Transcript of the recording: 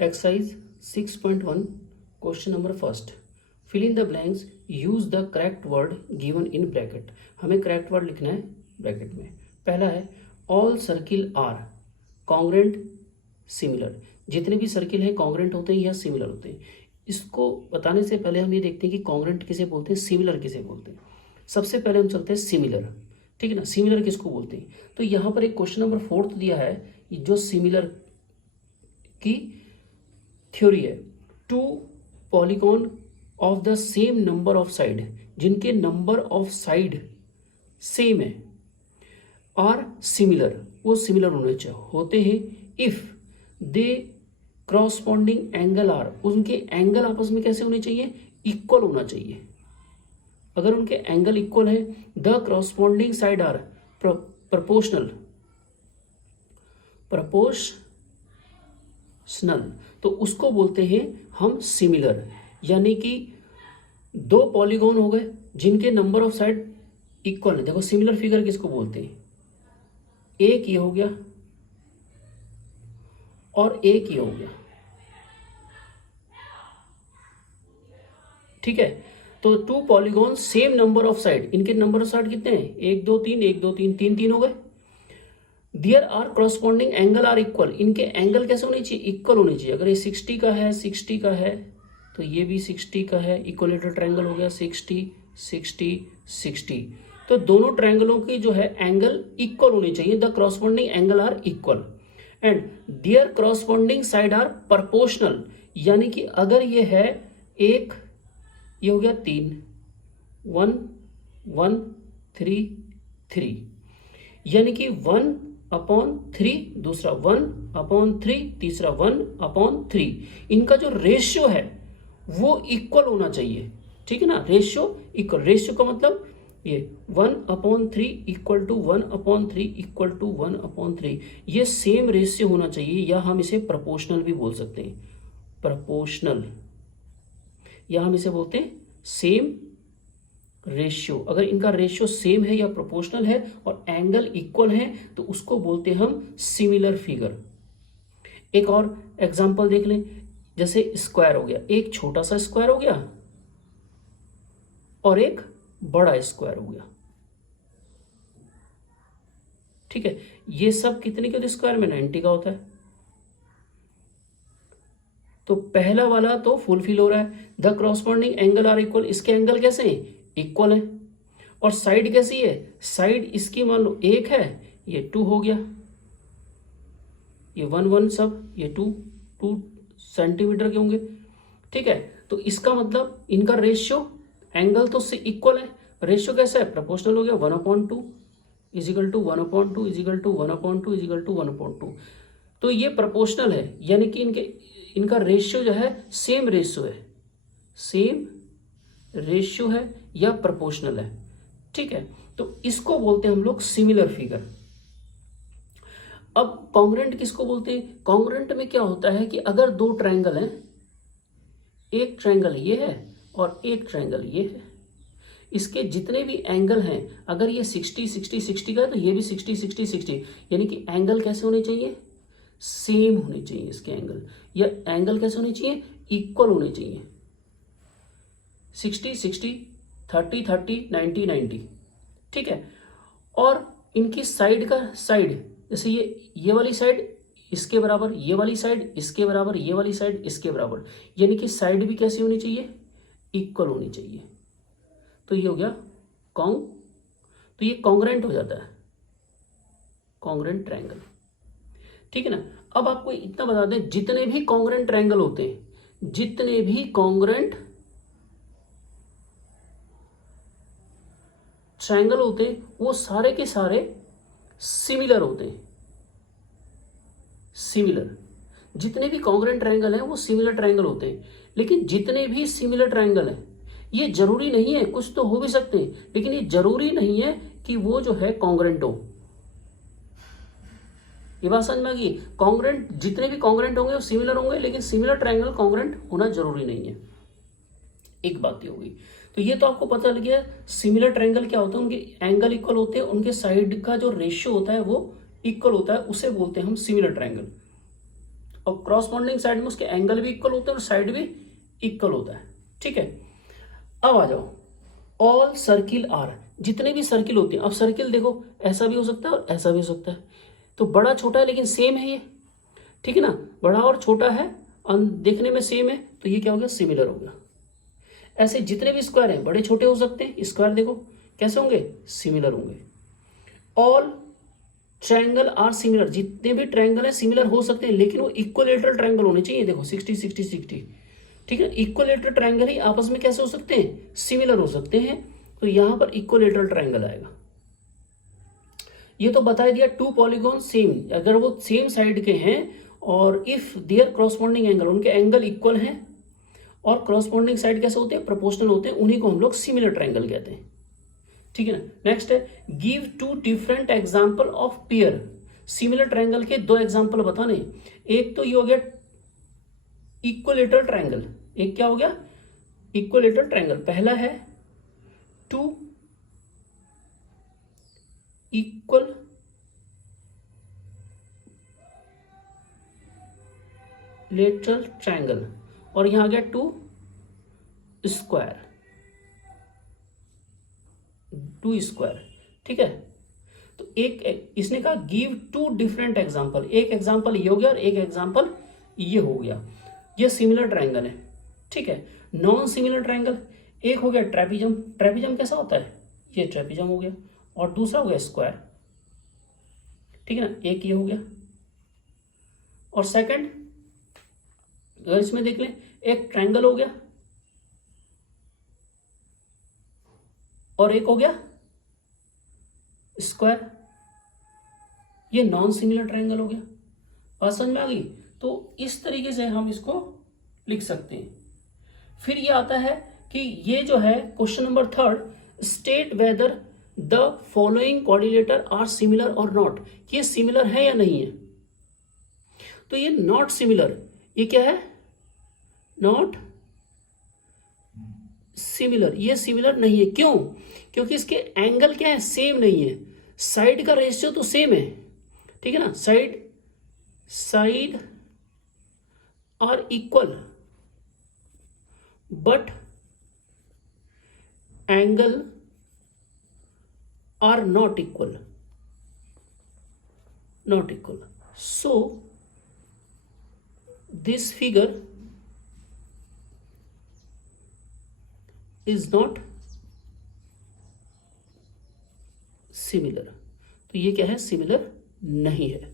Exercise 6.1 question number first, fill in the blanks, use the correct word given in bracket. हमें correct word लिखना है bracket में। पहला है all circle are congruent similar. जितने भी सर्किल हैं कॉन्ग्रेंट होते हैं या सिमिलर होते हैं। इसको बताने से पहले हम ये देखते हैं कि कॉन्ग्रेंट किसे बोलते हैं, सिमिलर किसे बोलते हैं। सबसे पहले हम चलते हैं सिमिलर, ठीक है ना। सिमिलर किसको बोलते हैं, तो यहाँ पर एक क्वेश्चन नंबर 4 दिया है जो सिमिलर की थ्योरी है। Two polygon of the same number of side, जिनके नंबर ऑफ साइड सेम है, आर सिमिलर, वो सिमिलर होते हैं if they corresponding angle are, उनके एंगल आपस में कैसे होने चाहिए, इक्वल होना चाहिए। अगर उनके एंगल इक्वल है, the corresponding side are proportional, तो उसको बोलते हैं हम सिमिलर। यानी कि दो पॉलीगॉन हो गए जिनके नंबर ऑफ साइड इक्वल है। देखो सिमिलर फिगर किसको बोलते हैं, एक ये हो गया और एक ये हो गया, ठीक है। तो two polygon same number of side, इनके नंबर ऑफ साइड कितने हैं, 1 2 3 1 2 3 3 3 हो गए। Their are corresponding angle are equal, इनके एंगल कैसे होने चाहिए, इक्वल होने चाहिए। अगर ये 60 का है 60 का है तो ये भी 60 का है, इक्वलेटर ट्रायंगल हो गया 60 60 60। तो दोनों ट्रायंगलों की जो है एंगल इक्वल होने चाहिए, the corresponding angle are equal and their corresponding side are proportional. यानी कि अगर ये है एक, ये हो गया 3 1 1 3 3, यानी कि 1/3, दूसरा 1/3, तीसरा 1/3, इनका जो रेशियो है वो इक्वल होना चाहिए, ठीक है ना। रेशियो इक्वल, रेशियो का मतलब ये 1/3 इक्वल टू 1/3 इक्वल टू 1/3, ये सेम रेशियो होना चाहिए, या हम इसे प्रोपोर्शनल भी बोल सकते हैं, प्रोपोर्शनल, या हम इसे बोलते हैं सेम रेशियो। अगर इनका रेशियो सेम है या प्रोपोर्शनल है और एंगल इक्वल है तो उसको बोलते हैं हम सिमिलर फिगर। एक और एग्जांपल देख लें, जैसे स्क्वायर हो गया, एक छोटा सा स्क्वायर हो गया और एक बड़ा स्क्वायर हो गया, ठीक है। ये सब कितने के होते हैं, स्क्वायर में 90 का होता है। तो पहला वाला तो फुलफिल हो रहा है, the corresponding angle are equal, इसके एंगल कैसे हैं, इक्वल है। और साइड कैसी है, साइड इसकी मान लो 1 है, ये 2 हो गया, ये 1 1 सब, ये 2 2 सेंटीमीटर के होंगे, ठीक है। तो इसका मतलब इनका रेशियो, एंगल तो से इक्वल है, रेशियो कैसा है, प्रोपोर्शनल हो गया, 1/2 is equal to 1/2 is equal to 1/2 is equal to 1/2। तो ये प्रोपोर्शनल है, यानी कि इनका रेशियो जो है सेम रेशियो है, सेम रेशियो है या प्रोपोर्शनल है, ठीक है। तो इसको बोलते हैं हम लोग सिमिलर फिगर। अब कॉन्ग्रेंट किसको बोलते हैं, कॉन्ग्रेंट में क्या होता है कि अगर दो ट्रायंगल हैं, एक ट्रायंगल ये है और एक ट्रायंगल ये है, इसके जितने भी एंगल हैं, अगर ये 60 60 60 का है तो ये भी 60 60 60, यानी कि एंगल कैसे होने चाहिए, सेम होने चाहिए इसके एंगल, या एंगल कैसे होने चाहिए, इक्वल होने चाहिए, 60 60 30 30 90 90, ठीक है। और इनकी साइड का साइड, जैसे ये वाली साइड इसके बराबर, ये वाली साइड इसके बराबर, ये वाली साइड इसके बराबर, यानी कि साइड भी कैसी होनी चाहिए, इक्वल होनी चाहिए। तो ये हो गया तो ये कॉन्ग्रेंट हो जाता है, कॉन्ग्रेंट ट्रायंगल, ठीक है ना। अब आपको इतना बता दें, जितने भी कॉन्ग्रेंट ट्रायंगल होते हैं, जितने भी कॉन्ग्रेंट ट्रायंगल होते हैं वो सारे के सारे सिमिलर होते हैं, सिमिलर। जितने भी कॉन्ग्रेंट ट्रायंगल हैं वो सिमिलर ट्रायंगल होते हैं। लेकिन जितने भी सिमिलर ट्रायंगल हैं, ये जरूरी नहीं है, कुछ तो हो भी सकते हैं, लेकिन ये जरूरी नहीं है कि वो जो है कॉन्ग्रेंट हो। ये बात समझ में आ गई, कॉन्ग्रेंट, जितने भी कॉन्ग्रेंट होंगे वो सिमिलर होंगे, लेकिन सिमिलर ट्रायंगल कॉन्ग्रेंट होना जरूरी नहीं है। एक बात ये हो गई। तो ये तो आपको पता लग गया सिमिलर ट्रायंगल क्या होता है, उनके एंगल इक्वल होते हैं, उनके साइड का जो रेशियो होता है वो इक्वल होता है, उसे बोलते हैं हम सिमिलर ट्रायंगल। और क्रॉसपॉन्डिंग साइड में उसके एंगल भी इक्वल होते हैं और साइड भी इक्वल होता है। ठीक है, अब आ जाओ ऑल सर्किल आर, जितने भी सर्किल होते हैं। अब सर्किल देखो ऐसा भी हो सकता है और ऐसा भी हो सकता है, तो बड़ा छोटा है लेकिन सेम है ये, ठीक है ना, बड़ा और छोटा है देखने में सेम है, तो ये क्या हो गया, सिमिलर हो गया। ऐसे जितने भी स्क्वायर हैं बड़े छोटे हो सकते हैं, स्क्वायर देखो कैसे होंगे, सिमिलर होंगे। ऑल ट्रायंगल आर सिमिलर, जितने भी ट्रायंगल है सिमिलर हो सकते हैं लेकिन वो इक्वलेटरल ट्रायंगल होने चाहिए। देखो 60 60 60, ठीक है, इक्वलेटरल ट्रायंगल ही आपस में कैसे हो सकते हैं, सिमिलर हो सकते हैं, तो यहां पर इक्वलेटरल ट्रायंगल आएगा। ये तो बता दिया टू पॉलीगॉन सेम, अगर वो सेम साइड के हैं और इफ देयर क्रॉसपॉन्डिंग एंगल, उनके एंगल इक्वल हैं और क्रॉसपॉन्डिंग साइड कैसे होते हैं, प्रोपोर्शनल होते हैं, उन्हीं को हम लोग सिमिलर ट्रायंगल कहते हैं। ठीक है ना, नेक्स्ट है give two different example of pair. Similar triangle के दो एग्जांपल बताने, एक तो ये हो गया इक्वलेटरल ट्रायंगल, एक क्या हो गया, इक्वलेटरल ट्रायंगल। पहला है टू इक्वल लेटरल ट्रायंगल और यहां आ गया टू स्क्वायर, टू स्क्वायर। ठीक है, तो एक इसने कहा गिव टू डिफरेंट एग्जांपल, एक एग्जांपल ये हो गया और एक एग्जांपल ये हो गया, ये सिमिलर ट्रायंगल है। ठीक है, नॉन सिमिलर ट्रायंगल, एक हो गया ट्रेपिजम, ट्रेपिजम कैसा होता है, ये ट्रेपिजम हो गया, और दूसरा हो गया स्क्वायर। ठीक है ना, एक ये हो गया, और सेकंड अगर इसमें देख लें, एक ट्रायंगल हो गया और एक हो गया स्क्वायर, ये नॉन सिमिलर ट्रायंगल हो गया। बात समझ में आ गई, तो इस तरीके से हम इसको लिख सकते हैं। फिर ये आता है कि ये जो है question number third, state whether the following coordinator are similar और नॉट, ये सिमिलर है या नहीं है। तो ये नॉट सिमिलर, ये क्या है, नॉट सिमिलर, ये सिमिलर नहीं है। क्यों, क्योंकि इसके एंगल क्या है, सेम नहीं है, साइड का रेशियो तो सेम है। ठीक है ना, side are equal but angle are not equal, not equal. So this figure is not similar, तो ये क्या है, सिमिलर नहीं है।